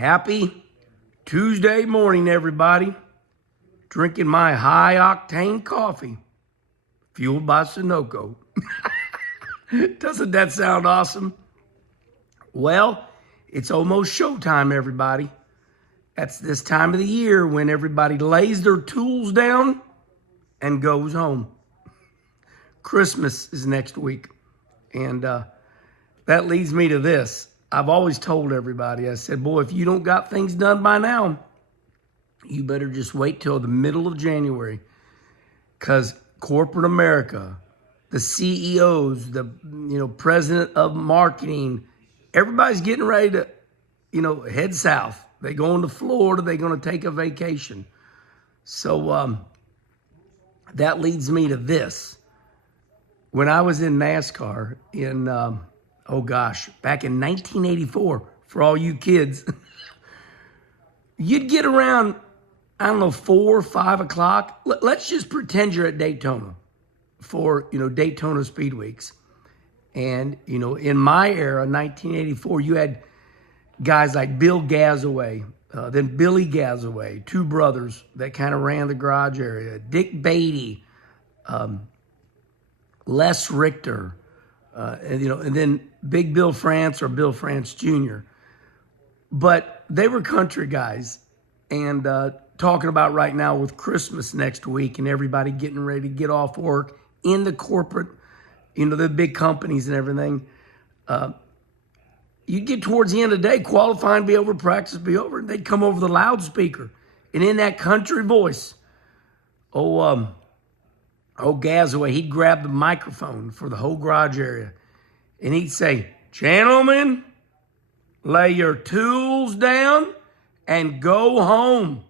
Happy Tuesday morning, everybody. Drinking my high-octane coffee, fueled by Sunoco. Doesn't that sound awesome? Well, it's almost showtime, everybody. That's this time of the year when everybody lays their tools down and goes home. Christmas is next week. And that leads me to this. I've always told everybody, I said, boy, if you don't got things done by now, you better just wait till the middle of January. Because corporate America, the CEOs, the president of marketing, everybody's getting ready to, head south. They going to Florida. They're going to take a vacation. So that leads me to this. When I was in NASCAR in, back in 1984, for all you kids, you'd get around, 4 or 5 o'clock. Let's just pretend you're at Daytona for, Daytona Speed Weeks. And, in my era, 1984, you had guys like Bill Gazaway, then Billy Gazaway, two brothers that kind of ran the garage area, Dick Beatty, Les Richter, and then Big Bill France or Bill France Jr. But they were country guys. And talking about right now with Christmas next week and everybody getting ready to get off work in the corporate, the big companies and everything, you'd get towards the end of the day, qualifying be over, practice be over, and they'd come over the loudspeaker. And in that country voice, Gazaway, he'd grab the microphone for the whole garage area. And he'd say, "Gentlemen, lay your tools down and go home.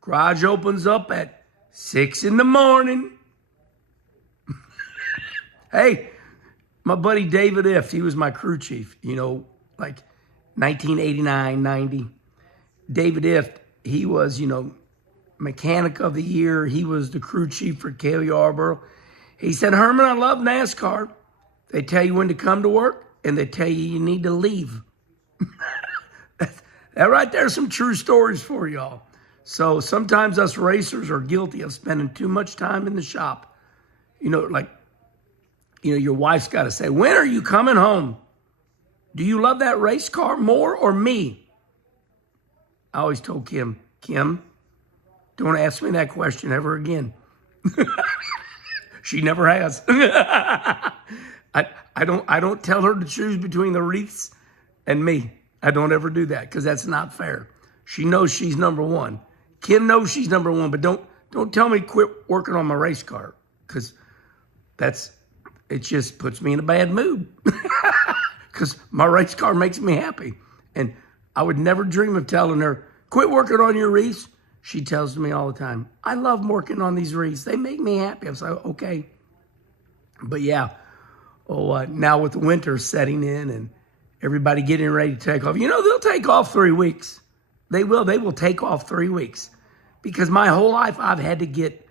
Garage opens up at 6 in the morning." Hey, my buddy David Ift, he was my crew chief, like 1989, 90. David Ift, he was, mechanic of the year. He was the crew chief for Cale Yarborough. He said, "Herman, I love NASCAR. They tell you when to come to work and they tell you need to leave." That right there, some true stories for y'all. So sometimes us racers are guilty of spending too much time in the shop. Your wife's got to say, "When are you coming home? Do you love that race car more or me?" I always told Kim, "Don't ask me that question ever again." She never has. I don't tell her to choose between the wreaths and me. I don't ever do that because that's not fair. She knows she's number one. Kim knows she's number one, but don't tell me to quit working on my race car because it just puts me in a bad mood because my race car makes me happy. And I would never dream of telling her, "Quit working on your wreaths." She tells me all the time, "I love working on these wreaths. They make me happy." I was like, okay. But yeah, now with the winter setting in and everybody getting ready to take off, they'll take off 3 weeks. They will take off 3 weeks because my whole life I've had to get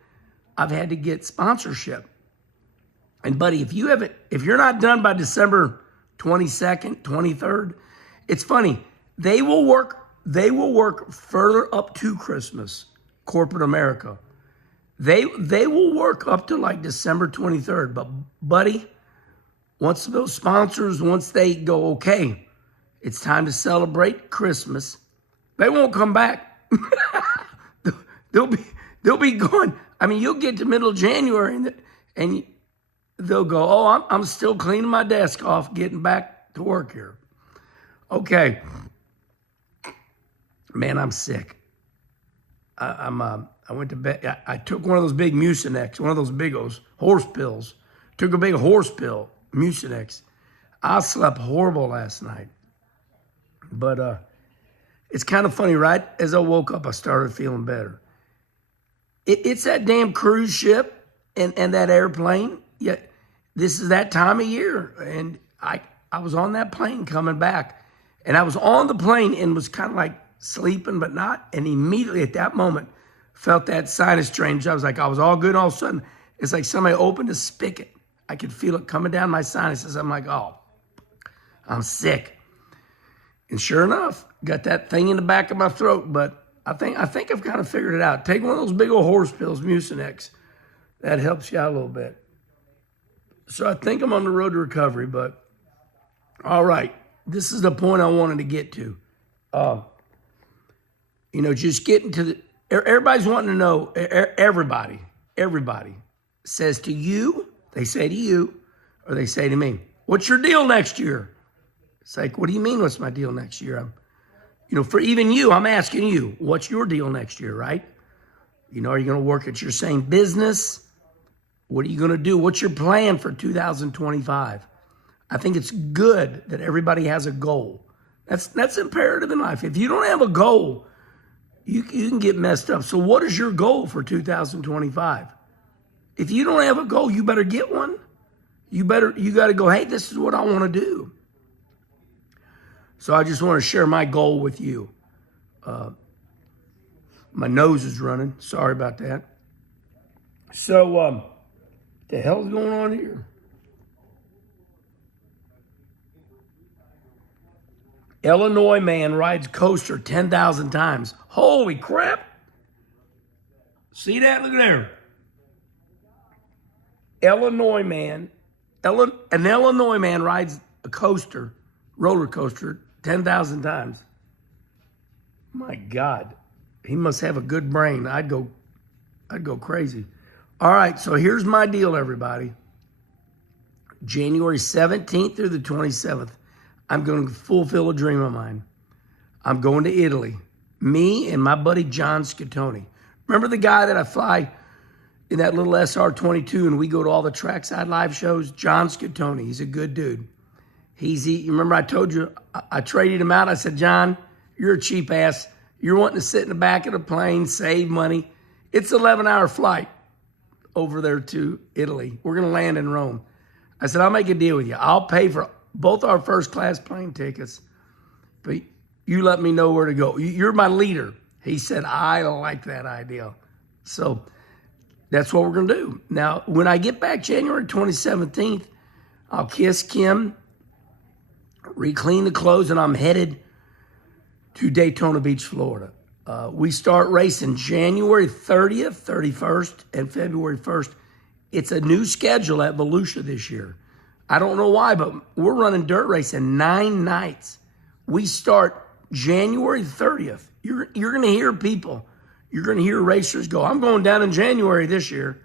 sponsorship. And buddy, if you're not done by December 22nd, 23rd, it's funny. They will work further up to Christmas, corporate America. They will work up to like December 23rd. But buddy, once those sponsors, once they go, okay, it's time to Christmas, they won't come back. They'll be gone. I mean, you'll get to middle of January and they'll go, "Oh, I'm still cleaning my desk off, getting back to work here." Okay. Man, I'm sick. I went to bed. I took one of those big Mucinex, one of those big horse pills. Took a big horse pill, Mucinex. I slept horrible last night. But it's kind of funny, right? As I woke up, I started feeling better. It's that damn cruise ship and that airplane. Yeah, this is that time of year. And I was on that plane coming back. And I was on the plane and was kind of like sleeping, but not. And immediately at that moment, felt that sinus drainage. I was all good. All of a sudden, it's like somebody opened a spigot. I could feel it coming down my sinuses. I'm like, oh, I'm sick. And sure enough, got that thing in the back of my throat, but I think I've kind of figured it out. Take one of those big old horse pills, Mucinex. That helps you out a little bit. So I think I'm on the road to recovery, but all right. This is the point I wanted to get to. Just getting to everybody's wanting to know, everybody says to you, they say to you, or they say to me, what's your deal next year? It's like, what do you mean, what's my deal next year? For even you, I'm asking you, what's your deal next year, right? Are you going to work at your same business? What are you going to do? What's your plan for 2025? I think it's good that everybody has a goal. That's imperative in life. If you don't have a goal, you can get messed up. So what is your goal for 2025? If you don't have a goal, you better get one. You got to go, hey, this is what I want to do. So I just want to share my goal with you. My nose is running. Sorry about that. So, what the hell's going on here? Illinois man rides coaster 10,000 times. Holy crap. See that? Look at there. An Illinois man rides a roller coaster, 10,000 times. My God. He must have a good brain. I'd go crazy. All right, so here's my deal, everybody. January 17th through the 27th, I'm going to fulfill a dream of mine. I'm going to Italy. Me and my buddy John Scottoni. Remember the guy that I fly in that little SR-22 and we go to all the trackside live shows? John Scottoni. He's a good dude. You remember I told you I traded him out. I said, John, you're a cheap ass. You're wanting to sit in the back of the plane, save money. It's an 11-hour flight over there to Italy. We're going to land in Rome. I said, I'll make a deal with you. I'll pay for both our first-class plane tickets, but you let me know where to go. You're my leader. He said, I like that idea. So that's what we're going to do. Now, when I get back January 2017, I'll kiss Kim, re-clean the clothes, and I'm headed to Daytona Beach, Florida. We start racing January 30th, 31st, and February 1st. It's a new schedule at Volusia this year. I don't know why, but we're running dirt racing 9 nights. We start January 30th. You're going to hear people. You're going to hear racers go, I'm going down in January this year.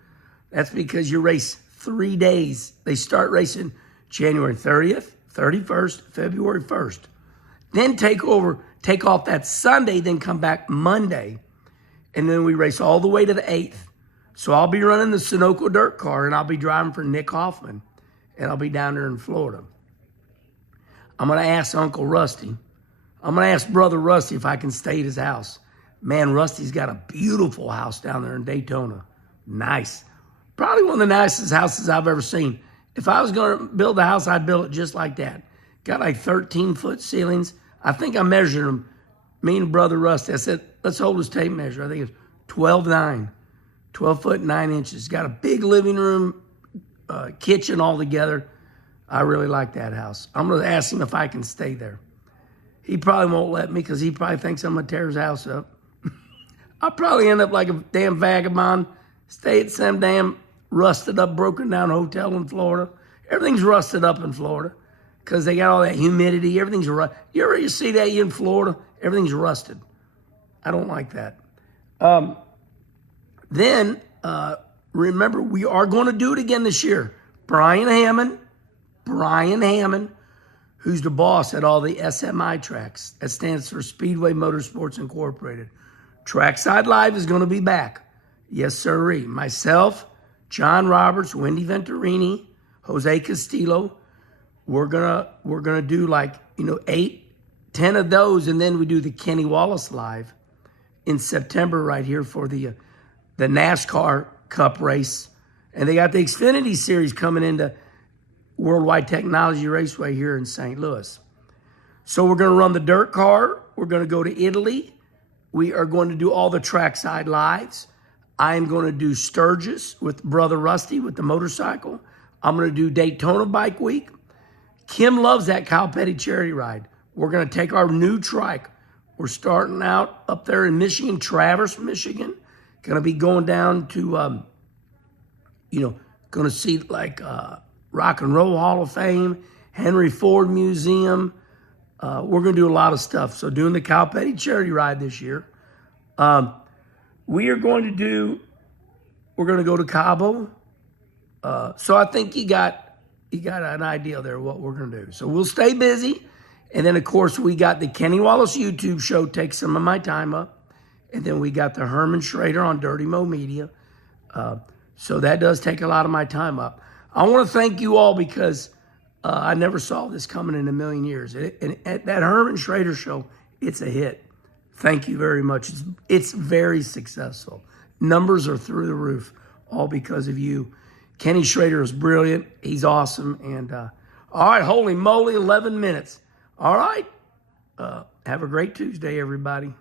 That's because you race 3 days. They start racing January 30th, 31st, February 1st. Then take off that Sunday, then come back Monday. And then we race all the way to the 8th. So I'll be running the Sunoco dirt car, and I'll be driving for Nick Hoffman. And I'll be down there in Florida. I'm going to ask Uncle Rusty. I'm going to ask Brother Rusty if I can stay at his house. Man, Rusty's got a beautiful house down there in Daytona. Nice. Probably one of the nicest houses I've ever seen. If I was going to build a house, I'd build it just like that. Got like 13-foot ceilings. I think I measured them. Me and Brother Rusty, I said, let's hold his tape measure. I think it's 12 foot 9 inches. Got a big living room, kitchen all together. I really like that house. I'm going to ask him if I can stay there. He probably won't let me because he probably thinks I'm going to tear his house up. I'll probably end up like a damn vagabond, stay at some damn rusted up, broken down hotel in Florida. Everything's rusted up in Florida because they got all that humidity. Everything's rusted. You see that in Florida? Everything's rusted. I don't like that. Then remember, we are going to do it again this year. Brian Hammond, who's the boss at all the SMI tracks. That stands for Speedway Motorsports Incorporated. Trackside Live is going to be back. Yes, sirree. Myself, John Roberts, Wendy Venturini, Jose Castillo. We're gonna do 8, 10 of those, and then we do the Kenny Wallace Live in September right here for the NASCAR Cup race. And they got the Xfinity Series coming into Worldwide Technology Raceway here in St. Louis. So we're going to run the dirt car. We're going to go to Italy. We are going to do all the trackside lives. I am going to do Sturgis with Brother Rusty with the motorcycle. I'm going to do Daytona Bike Week. Kim loves that Kyle Petty charity ride. We're going to take our new trike. We're starting out up there in Michigan, Traverse, Michigan. Going to be going down to, going to see like Rock and Roll Hall of Fame, Henry Ford Museum. We're going to do a lot of stuff. So doing the Cal Petty charity ride this year. We're going to go to Cabo. So I think you got an idea there what we're going to do. So we'll stay busy. And then, of course, we got the Kenny Wallace YouTube show take some of my time up. And then we got the Herman Schrader on Dirty Mo Media. So that does take a lot of my time up. I want to thank you all because I never saw this coming in a million years. And at that Herman Schrader show, it's a hit. Thank you very much. It's very successful. Numbers are through the roof, all because of you. Kenny Schrader is brilliant. He's awesome. And all right, holy moly, 11 minutes. All right. Have a great Tuesday, everybody.